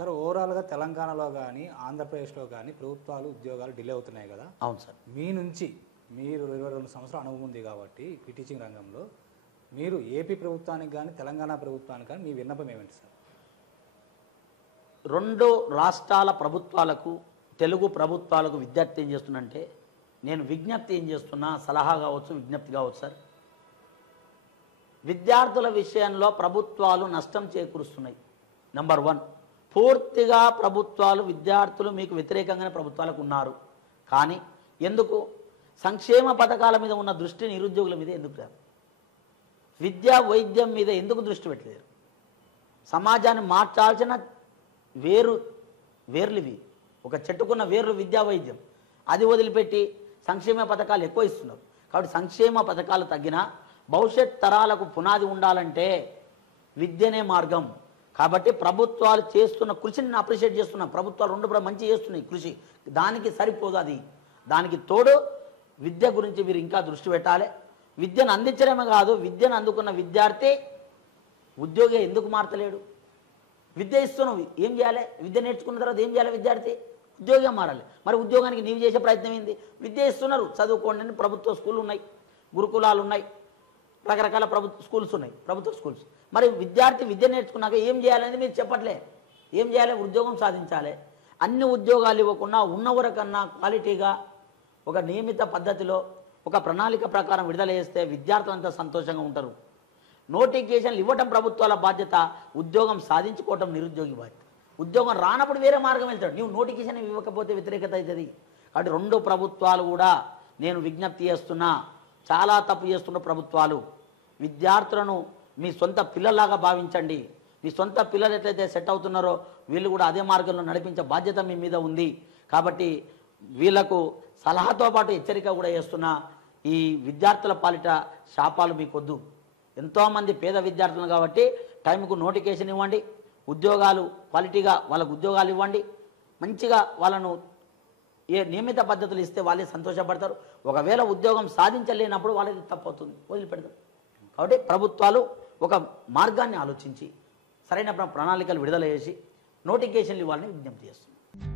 Sir ఓవరాల్గా తెలంగాణలో కానీ ఆంధ్రప్రదేశ్లో కానీ ప్రభుత్వాలు ఉద్యోగాలు డిలే అవుతున్నాయి కదా. అవును సార్. మీ నుంచి మీరు 22 సంవత్సరాల అనుభవం ఉంది కాబట్టి ఈ టీచింగ్ రంగంలో మీరు ఏపీ ప్రభుత్వానికి కానీ తెలంగాణ ప్రభుత్వానికి కానీ మీ విన్నపం ఏమిటి సార్? రెండు రాష్ట్రాల ప్రభుత్వాలకు తెలుగు ప్రభుత్వాలకు విద్యార్థి ఏం చేస్తున్నంటే నేను విజ్ఞప్తి ఏం చేస్తున్నా, సలహా కావచ్చు, విజ్ఞప్తి కావచ్చు సార్. విద్యార్థుల విషయంలో ప్రభుత్వాలు నష్టం చేకూరుస్తున్నాయి. నెంబర్ 1, పూర్తిగా ప్రభుత్వాలు విద్యార్థులు మీకు వ్యతిరేకంగానే ప్రభుత్వాలకు ఉన్నారు. కానీ ఎందుకు సంక్షేమ పథకాల మీద ఉన్న దృష్టి నిరుద్యోగుల మీద ఎందుకు లేదు? విద్యా వైద్యం మీద ఎందుకు దృష్టి పెట్టలేరు? సమాజాన్ని మార్చాల్సిన వేర్లివి, ఒక చెట్టుకున్న వేర్లు విద్యా వైద్యం, అది వదిలిపెట్టి సంక్షేమ పథకాలు ఎక్కువ ఇస్తున్నారు. కాబట్టి సంక్షేమ పథకాలు తగ్గినా భవిష్యత్ తరాలకు పునాది ఉండాలంటే విద్యనే మార్గం. కాబట్టి ప్రభుత్వాలు చేస్తున్న కృషిని నేను అప్రిషియేట్ చేస్తున్నా. ప్రభుత్వాలు రెండు మంచి చేస్తున్నాయి కృషి, దానికి సరిపోదు. అది దానికి తోడు విద్య గురించి మీరు ఇంకా దృష్టి పెట్టాలి. విద్యను అందించడమే కాదు, విద్యను అందుకున్న విద్యార్థి ఉద్యోగి ఎందుకు మారతలేడు? విద్య ఇస్తున్నావు, ఏం చేయాలి? విద్య నేర్చుకున్న తర్వాత ఏం చేయాలి? విద్యార్థి ఉద్యోగం మారాలి. మరి ఉద్యోగానికి నీవు చేసే ప్రయత్నం ఏంది? విద్య ఇస్తున్నారు, చదువుకోండి అని ప్రభుత్వ స్కూళ్ళు ఉన్నాయి, గురుకులాలు ఉన్నాయి, రకరకాల స్కూల్స్ ఉన్నాయి, ప్రభుత్వ స్కూల్స్. మరి విద్యార్థి విద్య నేర్చుకున్నాక ఏం చేయాలనేది మీరు చెప్పట్లే. ఏం చేయాలి? ఉద్యోగం సాధించాలి. అన్ని ఉద్యోగాలు ఇవ్వకుండా ఉన్నవరకన్నా క్వాలిటీగా ఒక నియమిత పద్ధతిలో ఒక ప్రణాళిక ప్రకారం విడుదల చేస్తే విద్యార్థులంతా సంతోషంగా ఉంటారు. నోటిఫికేషన్లు ఇవ్వటం ప్రభుత్వాల బాధ్యత, ఉద్యోగం సాధించుకోవటం నిరుద్యోగి బాధ్యత. ఉద్యోగం రానప్పుడు వేరే మార్గం వెళ్తాడు. నువ్వు నోటిఫికేషన్ ఇవ్వకపోతే వ్యతిరేకత అవుతుంది. కాబట్టి రెండు ప్రభుత్వాలు కూడా నేను విజ్ఞప్తి చేస్తున్నా, చాలా తప్పు చేస్తున్న ప్రభుత్వాలు. విద్యార్థులను మీ సొంత పిల్లల్లాగా భావించండి. మీ సొంత పిల్లలు ఎట్లయితే సెట్ అవుతున్నారో వీళ్ళు కూడా అదే మార్గంలో నడిపించే బాధ్యత మీ మీద ఉంది. కాబట్టి వీళ్లకు సలహాతో పాటు హెచ్చరిక కూడా చేస్తున్నా, ఈ విద్యార్థుల పాలిట శాపాలు మీకొద్దు. ఎంతోమంది పేద విద్యార్థులు కాబట్టి టైంకు నోటిఫికేషన్ ఇవ్వండి, ఉద్యోగాలు క్వాలిటీగా వాళ్ళకు ఉద్యోగాలు ఇవ్వండి, మంచిగా వాళ్ళను నియమిత పద్ధతులు ఇస్తే వాళ్ళే సంతోషపడతారు. ఒకవేళ ఉద్యోగం సాధించలేనప్పుడు వాళ్ళకి తప్పవుతుంది, వదిలిపెడతారు. కాబట్టి ప్రభుత్వాలు ఒక మార్గాన్ని ఆలోచించి సరైన ప్రణాళికలు విడుదల చేసి నోటిఫికేషన్లు ఇవ్వాలని విజ్ఞప్తి చేస్తున్నారు.